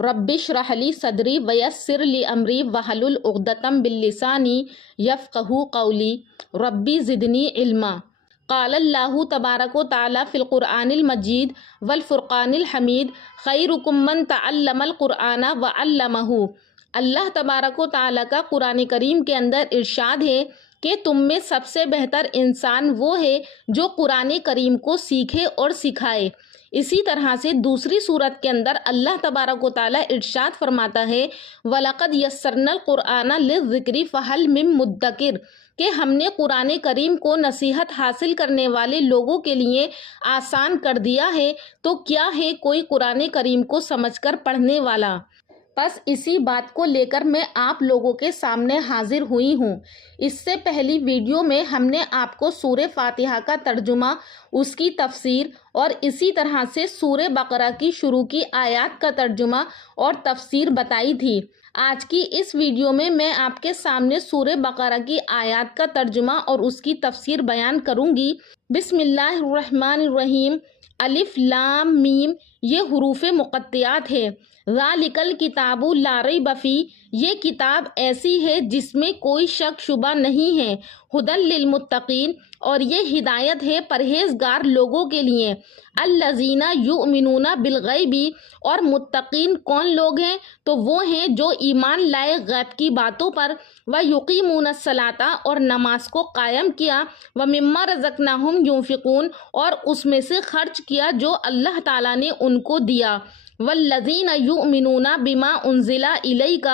رب اشرح لی صدری ویسر لی امری واحلل عقدۃ من لسانی یفقہوا قولی ربی زدنی علما۔ قال اللہ تبارک و تعالیٰ فی القرآن المجید والفرقان الحمید خیرکم من تعلم القرآن وعلمہ۔ اللہ تبارک و تعالیٰ کا قرآن کریم کے اندر ارشاد ہے کہ تم میں سب سے بہتر انسان وہ ہے جو قرآن کریم کو سیکھے اور سکھائے۔ اسی طرح سے دوسری صورت کے اندر اللہ تبارک و تعالیٰ ارشاد فرماتا ہے وَلَقَدْ يَسَّرْنَا الْقُرْآنَ لِلذِّكْرِ فَهَلْ مِن مُدَّكِرٍ، کہ ہم نے قرآن کریم کو نصیحت حاصل کرنے والے لوگوں کے لیے آسان کر دیا ہے، تو کیا ہے کوئی قرآن کریم کو سمجھ کر پڑھنے والا؟ بس اسی بات کو لے کر میں آپ لوگوں کے سامنے حاضر ہوئی ہوں۔ اس سے پہلی ویڈیو میں ہم نے آپ کو سورہ فاتحہ کا ترجمہ، اس کی تفسیر اور اسی طرح سے سورہ بقرہ کی شروع کی آیات کا ترجمہ اور تفسیر بتائی تھی۔ آج کی اس ویڈیو میں آپ کے سامنے سورہ بقرہ کی آیات کا ترجمہ اور اس کی تفسیر بیان کروں گی۔ بسم اللہ الرحمن الرحیم۔ الف لام میم یہ حروف مقطعات ہے۔ ذالک الکتاب لا ریب فیہ، یہ کتاب ایسی ہے جس میں کوئی شک شبہ نہیں ہے۔ ھدی للمتقین، اور یہ ہدایت ہے پرہیزگار لوگوں کے لیے۔ الذین یؤمنون بالغیب، اور متقین کون لوگ ہیں؟ تو وہ ہیں جو ایمان لائے غیب کی باتوں پر۔ ویقیمون الصلاۃ، اور نماز کو قائم کیا۔ ومما رزقناہم ینفقون، اور اس میں سے خرچ کیا جو اللہ تعالیٰ نے ان کو دیا۔ والذین یؤمنون بما انزل الیک،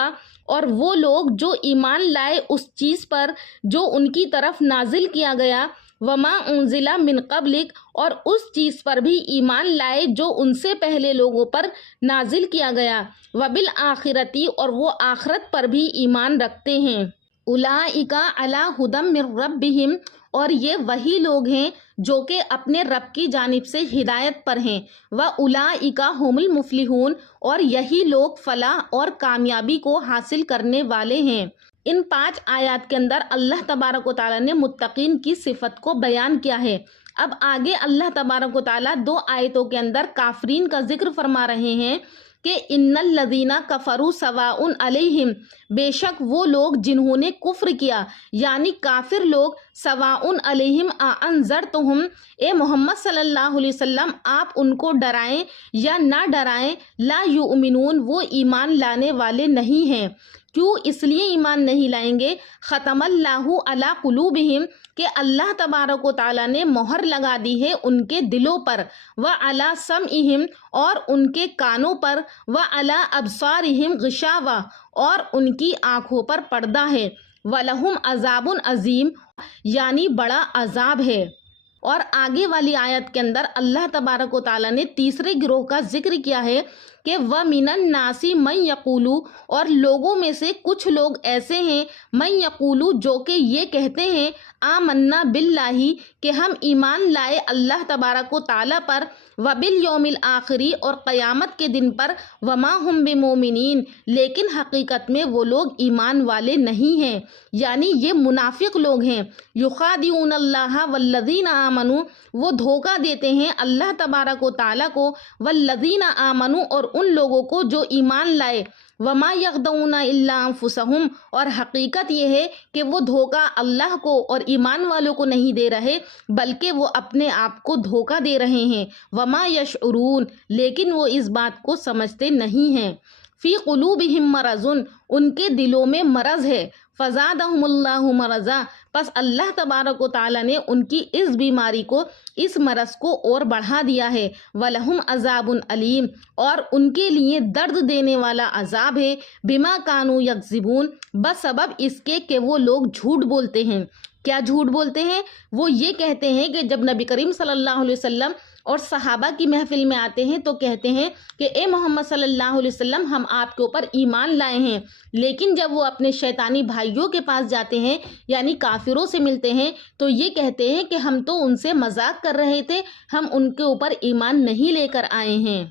اور وہ لوگ جو ایمان لائے اس چیز پر جو ان کی طرف نازل کیا گیا۔ وما انزل من قبلک، اور اس چیز پر بھی ایمان لائے جو ان سے پہلے لوگوں پر نازل کیا گیا۔ وبالآخرۃ، اور وہ آخرت پر بھی ایمان رکھتے ہیں۔ اولئک علی ھدی من ربہم، اور یہ وہی لوگ ہیں جو کہ اپنے رب کی جانب سے ہدایت پر ہیں۔ وَأُولَئِکَ هُمُ الْمُفْلِحُونَ، اور یہی لوگ فلاح اور کامیابی کو حاصل کرنے والے ہیں۔ ان 5 آیات کے اندر اللہ تبارک و تعالیٰ نے متقین کی صفت کو بیان کیا ہے۔ اب آگے اللہ تبارک و تعالیٰ 2 آیتوں کے اندر کافرین کا ذکر فرما رہے ہیں کہ ان الذین کفروا سواء علیہم، بے شک وہ لوگ جنہوں نے کفر کیا یعنی کافر لوگ، سواء علیہم انذرتہم، اے محمد صلی اللہ علیہ وسلم آپ ان کو ڈرائیں یا نہ ڈرائیں، لا یؤمنون، وہ ایمان لانے والے نہیں ہیں۔ کیوں اس لیے ایمان نہیں لائیں گے؟ ختم اللہ علی قلوبہم، کہ اللہ تبارک و تعالیٰ نے مہر لگا دی ہے ان کے دلوں پر، وعلی سمعہم، اور ان کے کانوں پر، وعلی ابصارہم غشاوہ، اور ان کی آنکھوں پر پردہ ہے، وَلَهُمْ عَذَابٌ عَظِيمٌ، یعنی بڑا عذاب ہے۔ اور آگے والی آیت کے اندر اللہ تبارک و تعالیٰ نے تیسرے گروہ کا ذکر کیا ہے کہ وَمِنَ النَّاسِ مَن یقول، اور لوگوں میں سے کچھ لوگ ایسے ہیں، من یقول، جو کہ یہ کہتے ہیں آمنا باللہ، کہ ہم ایمان لائے اللہ تبارک و تعالیٰ پر، وبالیوم الآخر، اور قیامت کے دن پر، وما ہم بمومنین، لیکن حقیقت میں وہ لوگ ایمان والے نہیں ہیں، یعنی یہ منافق لوگ ہیں۔ یخادعون اللہ والذین آمنوا، وہ دھوکہ دیتے ہیں اللہ تبارک و تعالیٰ کو، والذین آمنوا، اور ان لوگوں کو جو ایمان لائے، وما یخدعون الا انفسہم، اور حقیقت یہ ہے کہ وہ دھوکہ اللہ کو اور ایمان والوں کو نہیں دے رہے بلکہ وہ اپنے آپ کو دھوکہ دے رہے ہیں۔ وما یشعرون، لیکن وہ اس بات کو سمجھتے نہیں ہیں۔ فی قلوبہم مرض، ان کے دلوں میں مرض ہے۔ فزادہم اللہ مرضا، پس اللہ تبارک و تعالیٰ نے ان کی اس بیماری کو، اس مرض کو اور بڑھا دیا ہے۔ وَلَهُمْ عَذَابٌ علیم، اور ان کے لیے درد دینے والا عذاب ہے، بما کانوا یکذبون، بسبب اس کے کہ وہ لوگ جھوٹ بولتے ہیں۔ کیا جھوٹ بولتے ہیں؟ وہ یہ کہتے ہیں کہ جب نبی کریم صلی اللہ علیہ وسلم اور صحابہ کی محفل میں آتے ہیں تو کہتے ہیں کہ اے محمد صلی اللہ علیہ وسلم ہم آپ کے اوپر ایمان لائے ہیں، لیکن جب وہ اپنے شیطانی بھائیوں کے پاس جاتے ہیں یعنی کافروں سے ملتے ہیں تو یہ کہتے ہیں کہ ہم تو ان سے مذاق کر رہے تھے، ہم ان کے اوپر ایمان نہیں لے کر آئے ہیں۔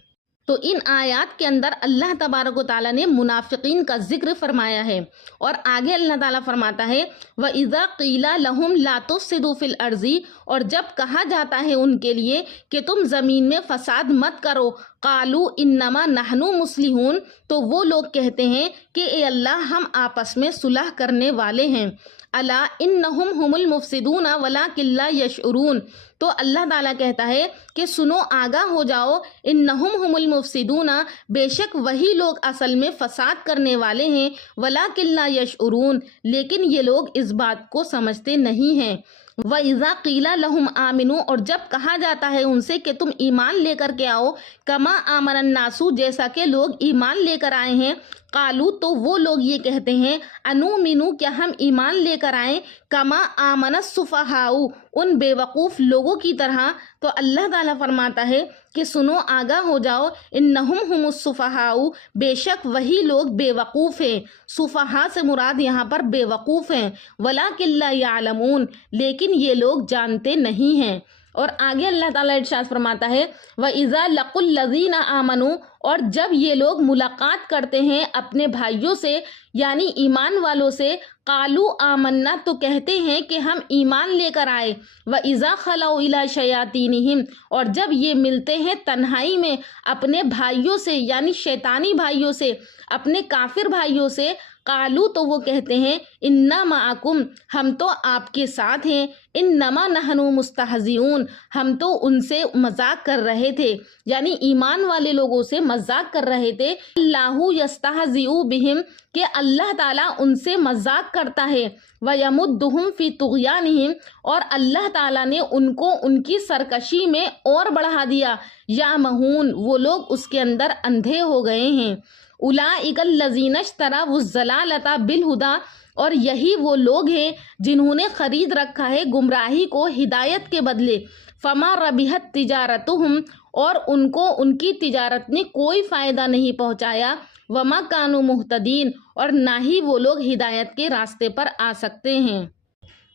تو ان آیات کے اندر اللہ تبارک و تعالیٰ نے منافقین کا ذکر فرمایا ہے، اور آگے اللہ تعالیٰ فرماتا ہے وَإِذَا قِيلَ لَهُمْ لَا تُفْسِدُوا فِي الْأَرْضِ، اور جب کہا جاتا ہے ان کے لیے کہ تم زمین میں فساد مت کرو، قالو انما نحنو مصلحون، تو وہ لوگ کہتے ہیں کہ اے اللہ ہم آپس میں صلح کرنے والے ہیں۔ الا انہم ہم المفسدون ولکن لا یشعرون، تو اللہ تعالیٰ کہتا ہے کہ سنو، آگاہ ہو جاؤ، انہم ہم المفسدون، بے شک وہی لوگ اصل میں فساد کرنے والے ہیں، ولکن لا یشعرون، لیکن یہ لوگ اس بات کو سمجھتے نہیں ہیں۔ وَإِذَا قِيلَ لَهُمْ آمِنُوا، اور جب کہا جاتا ہے ان سے کہ تم ایمان لے کر کے آؤ، کما آمن الناس، جیسا کہ لوگ ایمان لے کر آئے ہیں، قالو، تو وہ لوگ یہ کہتے ہیں، انؤمنو، کیا ہم ایمان لے کر آئیں، کما آمن السفہاء، ان بے وقوف لوگوں کی طرح۔ تو اللہ تعالیٰ فرماتا ہے کہ سنو، آگاہ ہو جاؤ، انہم ہم السفہاء، بے شک وہی لوگ بے وقوف ہیں۔ سفہاء سے مراد یہاں پر بے وقوف ہیں، ولکن لا یعلمون، لیکن یہ لوگ جانتے نہیں ہیں۔ اور آگے اللہ تعالیٰ ارشاد فرماتا ہے وَإِذَا لَقُوا الَّذِينَ آمَنُوا، اور جب یہ لوگ ملاقات کرتے ہیں اپنے بھائیوں سے یعنی ایمان والوں سے، قالوا آمنا، تو کہتے ہیں کہ ہم ایمان لے کر آئے، وَإِذَا خَلَوْا إِلَىٰ شَيَاطِينِهِمْ، اور جب یہ ملتے ہیں تنہائی میں اپنے بھائیوں سے یعنی شیطانی بھائیوں سے، اپنے کافر بھائیوں سے، قالو، تو وہ کہتے ہیں، انا معکم، ہم تو آپ کے ساتھ ہیں، انما نحن مستہزئون، ہم تو ان سے مذاق کر رہے تھے، یعنی ایمان والے لوگوں سے مذاق کر رہے تھے۔ اللہ یستہزئ بہم، کہ اللہ تعالیٰ ان سے مذاق کرتا ہے، ویمدہم فی طغیانہم، اور اللہ تعالیٰ نے ان کو ان کی سرکشی میں اور بڑھا دیا، یعمہون، وہ لوگ اس کے اندر اندھے ہو گئے ہیں۔ اولئک الذین اشتروا الضلالۃ بالہدی، اور یہی وہ لوگ ہیں جنہوں نے خرید رکھا ہے گمراہی کو ہدایت کے بدلے، فما ربحت تجارتہم، اور ان کو ان کی تجارت نے کوئی فائدہ نہیں پہنچایا، وما کانوا مہتدین، اور نہ ہی وہ لوگ ہدایت کے راستے پر آ سکتے ہیں۔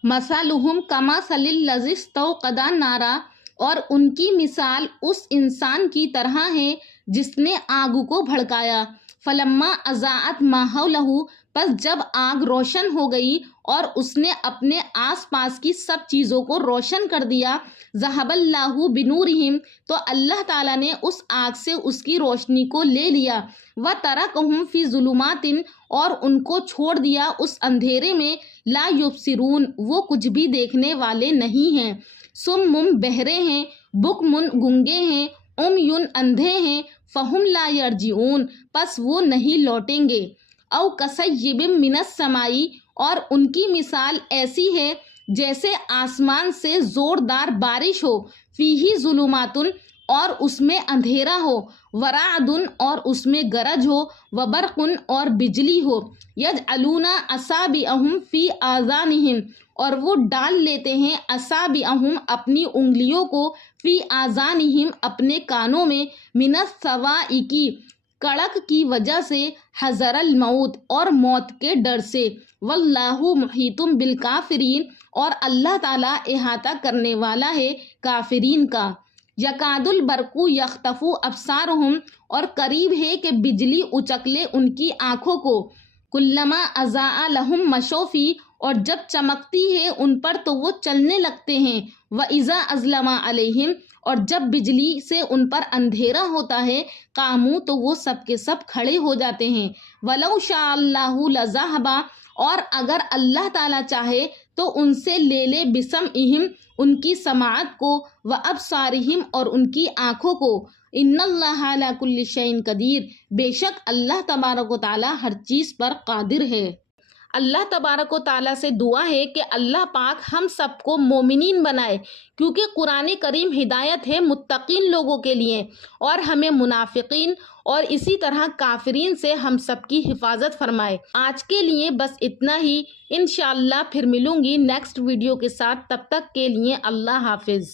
مثلہم کمثل الذی استوقد نارا، اور ان کی مثال اس انسان کی طرح ہے جس نے آگ کو بھڑکایا، فلما اضاءت ما حولہ، پس جب آگ روشن ہو گئی اور اس نے اپنے آس پاس کی سب چیزوں کو روشن کر دیا، ذہب اللہ بنورہم، تو اللہ تعالیٰ نے اس آگ سے اس کی روشنی کو لے لیا، وترکہم فی ظلمات، اور ان کو چھوڑ دیا اس اندھیرے میں، لا یبصرون، وہ کچھ بھی دیکھنے والے نہیں ہیں، سم بہرے ہیں، بکم گنگے ہیں، عمیٌ اندھے ہیں، فہم لا یرجعون، پس وہ نہیں لوٹیں گے۔ او کصیب من السماء، اور ان کی مثال ایسی ہے جیسے آسمان سے زوردار بارش ہو، فیہ ظلمات، اور اس میں اندھیرا ہو، ورعد، اور اس میں گرج ہو، وبرق، اور بجلی ہو، یجعلون اصابعہم فی آذانہم، اور وہ ڈال لیتے ہیں اصابعہم اپنی انگلیوں کو، فی آذانہم اپنے کانوں میں، من الصواعق کڑک کی وجہ سے، حذر الموت اور موت کے ڈر سے، واللہ محیط بالکافرین، اور اللہ تعالیٰ احاطہ کرنے والا ہے کافرین کا۔ یکاد البرق یخطف ابصارہم، اور قریب ہے کہ بجلی اچک لے ان کی آنکھوں کو، کلما اضاء لہم مشوا فیہ، اور جب چمکتی ہے ان پر تو وہ چلنے لگتے ہیں، وَإِذَا أَظْلَمَ عَلَيْهِمْ، اور جب بجلی سے ان پر اندھیرا ہوتا ہے، قاموا، تو وہ سب کے سب کھڑے ہو جاتے ہیں، وَلَوْ شَاءَ اللَّهُ لَذَهَبَ، اور اگر اللہ تعالیٰ چاہے تو ان سے لے لے بسمعہم، ان کی سماعت کو، وابصارہم، اور ان کی آنکھوں کو، ان اللہ علی کل شیء قدیر، بے شک اللہ تبارک و تعالیٰ ہر چیز پر قادر ہے۔ اللہ تبارک و تعالیٰ سے دعا ہے کہ اللہ پاک ہم سب کو مومنین بنائے، کیونکہ قرآن کریم ہدایت ہے متقین لوگوں کے لیے، اور ہمیں منافقین اور اسی طرح کافرین سے ہم سب کی حفاظت فرمائے۔ آج کے لیے بس اتنا ہی، انشاءاللہ پھر ملوں گی نیکسٹ ویڈیو کے ساتھ، تب تک کے لیے اللہ حافظ۔